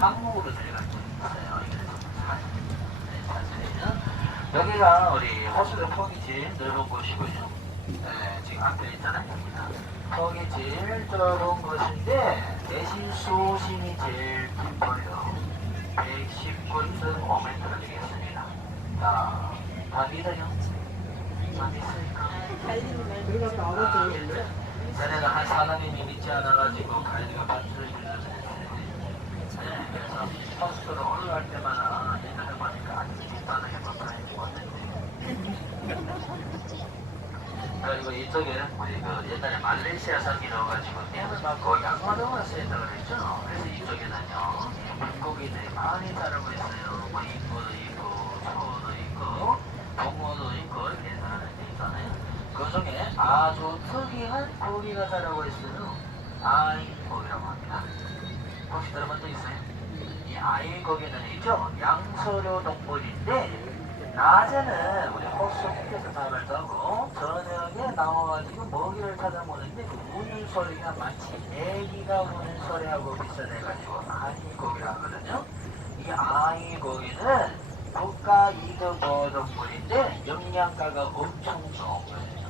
항목으로 수 있어요. 네, 여기가 우리 호수의 폭이 제일 넓은 곳이고요. 네, 지금 앞에 있잖아요. 폭이 제일 좁은 곳인데 내신 수심이 제일 깊어요. 119.5m가 되겠습니다. 자, 다 믿어요? 다 믿습니까? 아? 전에는 한 사람이 믿지 않아가지고 가이드가 반주를 빌려줬는데 네, 그래서 왔는데 그리고 이쪽에 우리 그 옛날에 말레이시아 섬이라가지고 댐을 막고 양화동을 쓰였다고 그랬죠. 그래서 이쪽에는요 물고기들이 많이 자라고 있어요. 뭐 인고도 있고 소도 있고 동어도 있고 이렇게 자라는 게 있잖아요. 그 중에 아주 특이한 고기가 자라고 있어요. 아이고기라고 합니다. 혹시 들어본 적 있어요? 이 아이고기는 있죠. 양서류 동물인데 낮에는 우리 호수 밑에서 잠을 자고 저녁에 나와가지고 먹이를 찾아 먹는데 그 우는 소리가 마치 애기가 우는 소리하고 비슷해가지고 아이 고기라 하거든요. 이 아이 고기는 국가 2등 보호동물인데 영양가가 엄청 좋은 거예요.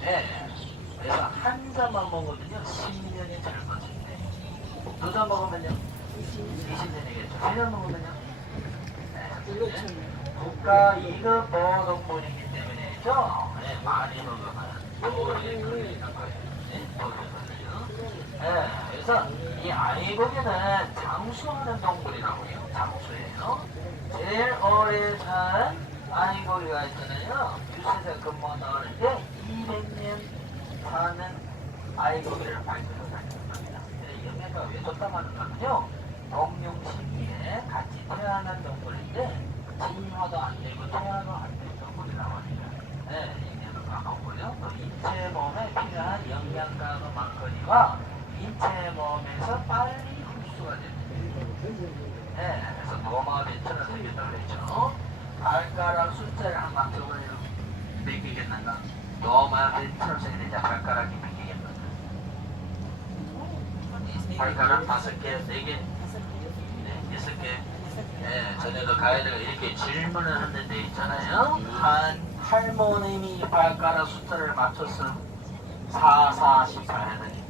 네. 그래서 한 잔만 먹으면요 10년이 젊어진대. 두잔 먹으면요 20년이겠죠. 세잔 먹으면요 네. 국가 2급 보호동물이기 때문에죠. 네, 많이 먹으면 오래 걸리는 거예요. 네, 그래서 이 아이고기는 장수하는 동물이라고요. 장수예요. 제일 오래 산 아이고기가 있잖아요. 유세사 근무 나오는데 200년 사는 아이고기를 발견했다는 겁니다. 네, 영양가 왜 좋다고 하는가면요. 같이 태어난 동물인데 진화도 안 되고 태어나도 안 되는 동물이라고 합니다. 네, 영양가가 높고요. 또 인체 몸에 필요한 영양가도 많거니와 인체 몸에서 빨리 흡수가 됩니다. 네, 그래서 노마 벤처럼 생겼다고 그랬죠. 발가락 숫자를 한번 적어요. 몇 개겠는가? 노마 벤처럼 생겼는데 발가락이 몇 개겠는가? 발가락 다섯 개, 네 개, 개. 네, 전에도 가이드가 이렇게 질문을 하는 데 있잖아요. 한 할머님이 발가락 숫자를 맞췄어. 4, 4, 18 하더니.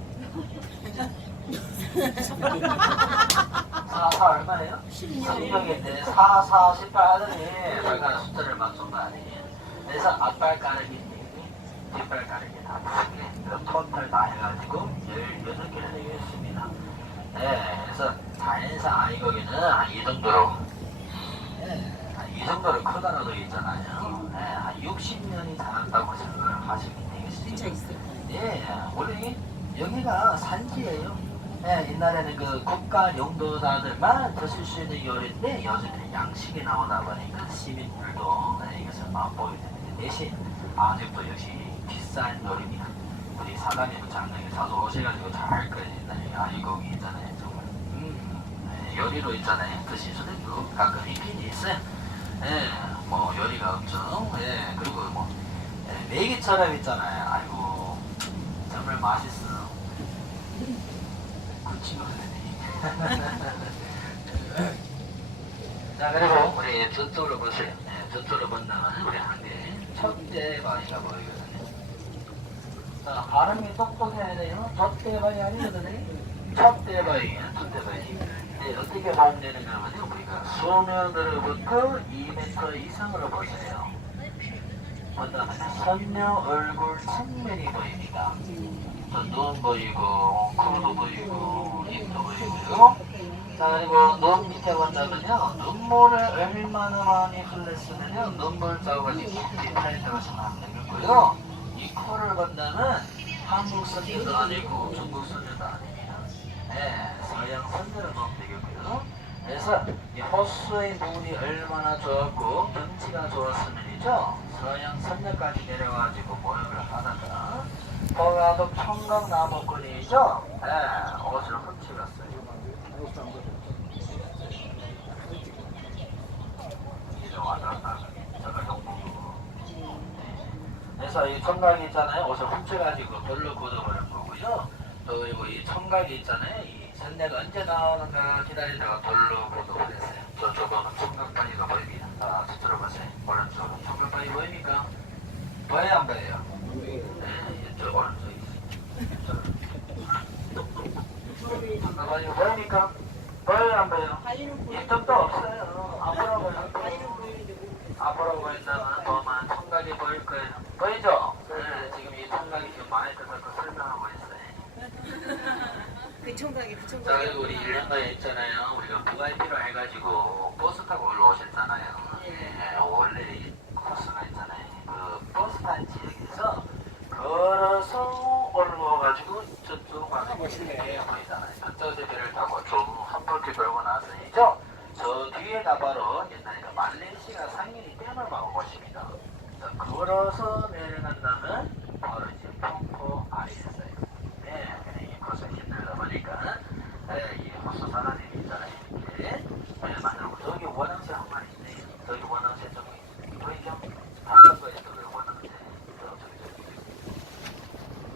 4, 4 얼마예요? 16인데 4, 4, 18 하더니 발가락 숫자를 맞춘 거 아니에요. 그래서 앞발가락이 4개, 뒷발가락이 다 2개, 그럼 토탈 다 해가지고 16개를 되겠습니다. 네, 그래서 자연산 아이고기는 한이 정도로 네, 한이 정도로 크다고 되어 있잖아요. 네, 한 60년이 자란다고 생각을 하시면 되겠습니다. 네, 원래 여기가 산지예요. 네, 옛날에는 그 국가 용도자들만 드실 수 있는 요리인데 요즘에는 양식이 나오다 보니까 시민들도 네, 이것을 맛보게 되는데 대신 아직도 역시 비싼 요리입니다. 우리 사장님 장롱에 사서 오셔가지고 잘할 거예요. 옛날에 아이 고기 있잖아요. 요리로 있잖아요. 수도 있고 가끔 있긴 있어요. 예, 뭐 요리가 없죠. 예, 그리고 뭐 예, 메기처럼 있잖아요. 아이고 정말 맛있어. 그치 선생님. 자 그리고 우리 저쪽으로 보세요. 네, 저쪽으로 본다면 우리 한개 첫대바위가 보이거든요. 자 발음이 똑똑해야 돼요. 첫대바위 아니거든요. 첫대바위, 첫대바 위. 네, 어떻게 보면 되는가 하면 우리가 소면으로부터 2m 이상으로 보세요. 그다음에 선녀 얼굴 측면이 보입니다. 또눈 보이고, 코도 보이고, 입도 보이고요. 자, 그리고 눈 밑에 본다면요. 눈물을 얼마나 많이 흘렸으면요. 눈물 자국이 깊이 생각하면 되겠고요. 이 코를 본다면 한국 선녀도 아니고 중국 선녀도 아닙니다. 네, 서양 선녀를 보면 되겠고요. 그래서 이 호수의 물이 얼마나 좋았고 경치가 좋았으면이죠. 서양 선녀까지 내려가지고 모욕을 하다가 거가도 청강나무꾼이죠. 네, 옷을 훔쳐갔어요. 이제 갔다 저걸 욕보고 그래서 이 청각이 있잖아요. 옷을 훔쳐가지고 별로 걷어버린 거고요. 또 그리고 이 청각이 있잖아요. 이 전내가 언제 나오는가 기다리다가 별로 보도 했어요. 저쪽은 청각바위가 보입니다. 자, 저쪽으로 보세요. 오른쪽 청각바위 보입니까? 보여요, 안 보여요? 네, 이쪽 오른쪽에 청각바위 보입니까? 보여요, 안 보여요? 이쪽도 없어요. 앞으로 보여요. 앞으로 보인다면 뭐만 청각이 보일 거예요. 보이죠? 네, 지금 이 청각이 지금 마이크 잡고 설명하고 있어요. 그 자, 청각이 그리고 우리 1년도에 있잖아요. 우리가 VIP로 해가지고 버스 타고 올라오셨잖아요. 예, 원래 이 코스가 있잖아요. 그 버스 탄 지역에서 걸어서 올라와가지고 저쪽 가는 멋있네. 보이잖아요. 저쪽에서 배를 타고 좀한 바퀴 돌고 나서 이죠. 저 뒤에가 바로 옛날에 그 말레이시아 상인이 댐을 막은 곳입니다. 자, 걸어서 내려간다면 바로 이제 펑포 아에 있어요. 네, 이 곳을 힘들다 보니까 네, 이 호수 사람들이 있잖아요. 이렇게 네, 만들고 저기 원앙새 한 마리 있네. 저기 원앙새 저기 보이죠? 다섯 거에 저기 원앙새. 저, 저기, 저기.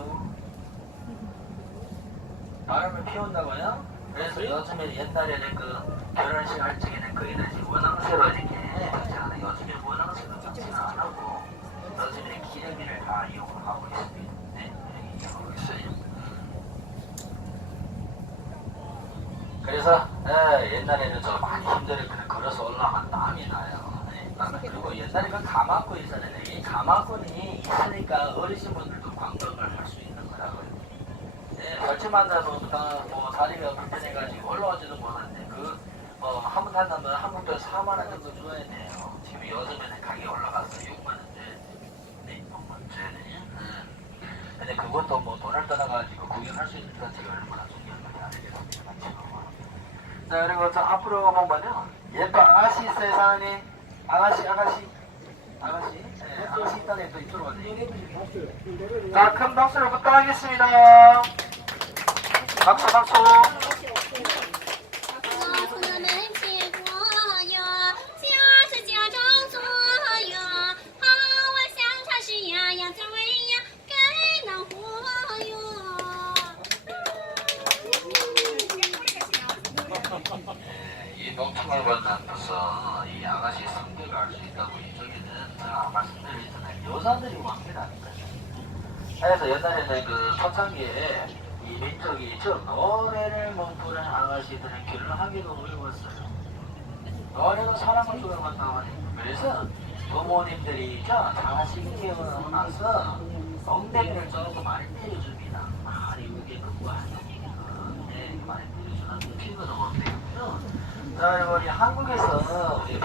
바람을 피운다고요? 그래서 요즘에 옛날에는 그 결혼식 할 적에는 이제 원앙새로 이렇게 제가 요즘에 원앙새가 잡지는 안 하고 요즘에 기레기를 다 이용하고 있습니다. 네. 그래서 예, 옛날에는 저 많이 힘들었거든 걸어서 올라가면 땀이 나요. 네, 땀이. 그리고 옛날에 그 가마꾼 있었는데 이 가마꾼이 있으니까 어르신 분들도 관광을 할 수. 네, 같이 만나서 뭐 다리가 불편해가지고 올라오지도 못하는데 그뭐한번 탄다면 한 번도 4만 원 정도 줘야 돼요. 지금 요즘에는 가격이 올라가서 6만 원대, 네, 6만 줘야 돼요. 네. 근데 그것도 뭐 돈을 떠나가지고 구경할 수 있는 자체가 얼마나 중요한 건지 알겠습니다. 지금. 자 그리고 저 앞으로 보면요 예쁜 아가씨 있어요 사장님 아가씨 아가씨 아가씨 네, 아가씨 있다네 또 이쪽으로 오세요 자 큰 박수를 부탁하겠습니다 박수 박수. 이 농축을 만나서 이 아가씨 성격을 알 수 있다고 이쪽에는 제가 말씀드렸잖아요. 여자들이 왕이라는 거죠. 그래서 옛날에는 그 초창기에 이 민족이 저 노래를 못 부르는 아가씨들은 결혼 하기도 어려웠어요. 노래가 사랑을 주고받다고 하니까 그래서 부모님들이 저 자식이 태어나고 나서 엉덩이를 조금 많이 때려줍니다. 많이 그게 그거하는 네, 많이 때려주는 피부도 못 되고요. 자 우리 한국에서 우리